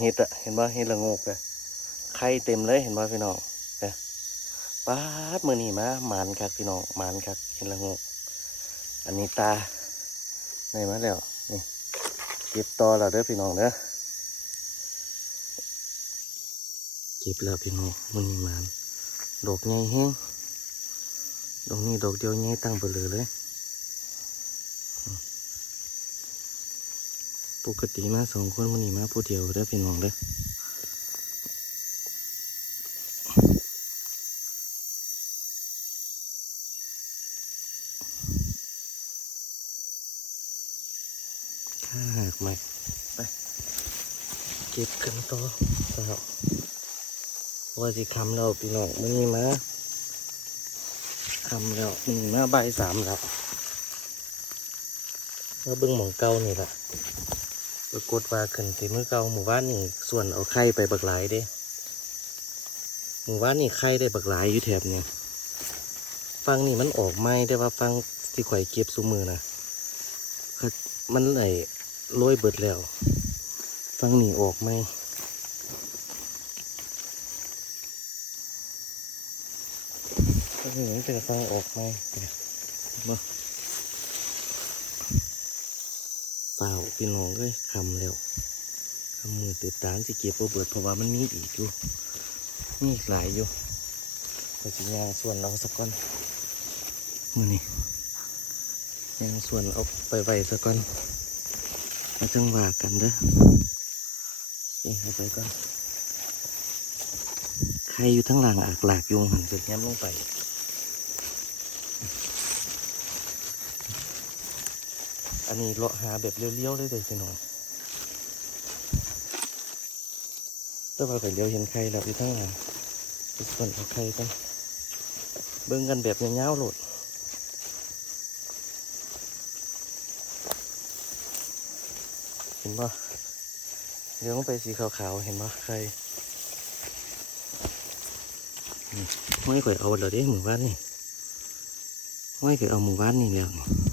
เห็ดอะเห็นบ่เห็ดละงกอะไข่เต็มเลยเห็นบ่พี่น้องเนี่ยป้าดมือนี่มาหมานคักพี่น้องหมานคักเห็ดละงกอันนี้ตาในมาแล้วนี่เก็บต่อแล้วเด้อพี่น้องเด้อเก็บแล้วพี่น้องมือนี่หมานดอกใหญ่แห้งดอกนี้ดอกเดียวใหญ่ตั้งเบลอเลย ปกติมาสองคนวันนี้มาผู้เดียวได้อพี่น้องเด้อข้าหากใหม่ไป เก็บกันต่อสาวว่าสิคำแล้วพี่น้องวันนี้มาคำแล้วมันนี้มาใบายสามแล้วมาเบิ่งหมองเก่านี่แหละ ปรากฏว่าขึ้นที่มือเก่าหมู่บ้านนี่ส่วนเอาไข่ไปบักหลายเด้หมู่บ้านนี่ไข่ได้บักหลายอยู่แถบเนี่ยฟังนี่มันออกไม่ได้ว่าฟังที่ข่อยเก็บซุมือนะมันไหลโรยเบิดแล้ว ฟังนี่ออกไม่ฟังนี่มันเป็นฟังออกไม่เนี่ยมา เปล่าพี่น้องเลยคำแล้วคำมือติดตานสิเก็บบ่เบิดเพราะว่ามันมีอีกอยู่มีอีกหลายอยู่ก็สิยางส่วนเราสักก้อนมือนี่ยางส่วนเอาไปไว้สักก้อนมาจังว่ากันเด้อเอาไปก่อนใครอยู่ทั้งหลังอากหลากยุงหันเกิดย้ำลงไป อันนี้เลาะหาแบบเลี้ยวๆเลยเลยพี่น้องแต่ว่าก็เดี๋ยวเห็นใครแล้วอยู่ทั้งหลังทุกคนเอาใครกัน เบิ่งกันแบบเงาวๆโหลดเห็นปะเดี๋ยวลงไปสีขาวๆ เห็นปะใครนี่ห้อยเอาเหรอเด้หมู่บ้านนี่ห้อยข่อยเอาหมู่บ้านนี่แล้วนี่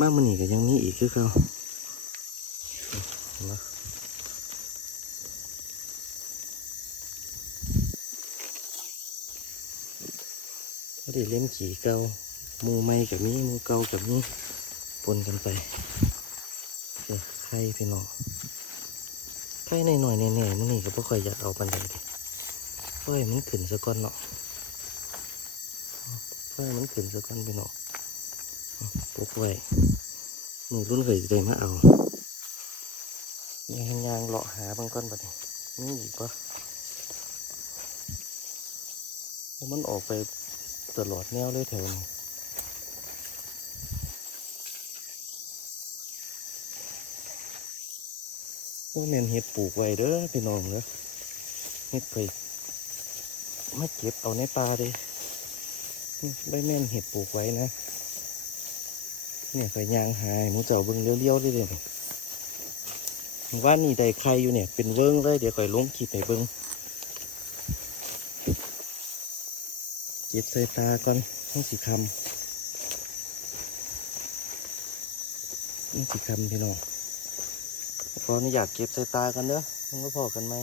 มามันนี่ก็ยังมีอีกคือเขาเห็นปะก็ได้เล่นขี่เกามูไม่กับมีหมูเก่ากับมีปนกันไปเอ้ยไข่พี่น้องไข่ในหน่อยๆแน่ๆมันนี่ก็บ่ค่อยอยากเอาปันใดดิเฮ้ยมันขึ้นซะก่อนเนาะเฮ้ยมันขึ้นซะก่อนพี่น้อง ปลุกไว้มือรุ่นเคยได้มาเอายางยางเลาะหาบางก้อนบัดนี้นี่อีกปะแล้วมันออกไปตลอดแนวเลยแถวนี้ก็เมนเห็ดปลูกไว้เด้อพี่น้องเด้อเห็ดไปมาเก็บเอาในป่าเลยได้แม่นเห็ดปลูกไว้นะ เนี่ยไปยางหายมูเจ้าเบิ่งเลี้ยวๆเลยเดี๋ยๆว่านี่ได้ใครอยู่เนี่ย เป็นเบิ้งเลยเดี๋ยวคอยลงคลิปไปเบิ้งเก็บใส่ตาก่อนต้องสีคำต้องสีคำพี่น้องขออนุญาตเก็บใส่ตากันเด้อมันก็พอกันไหม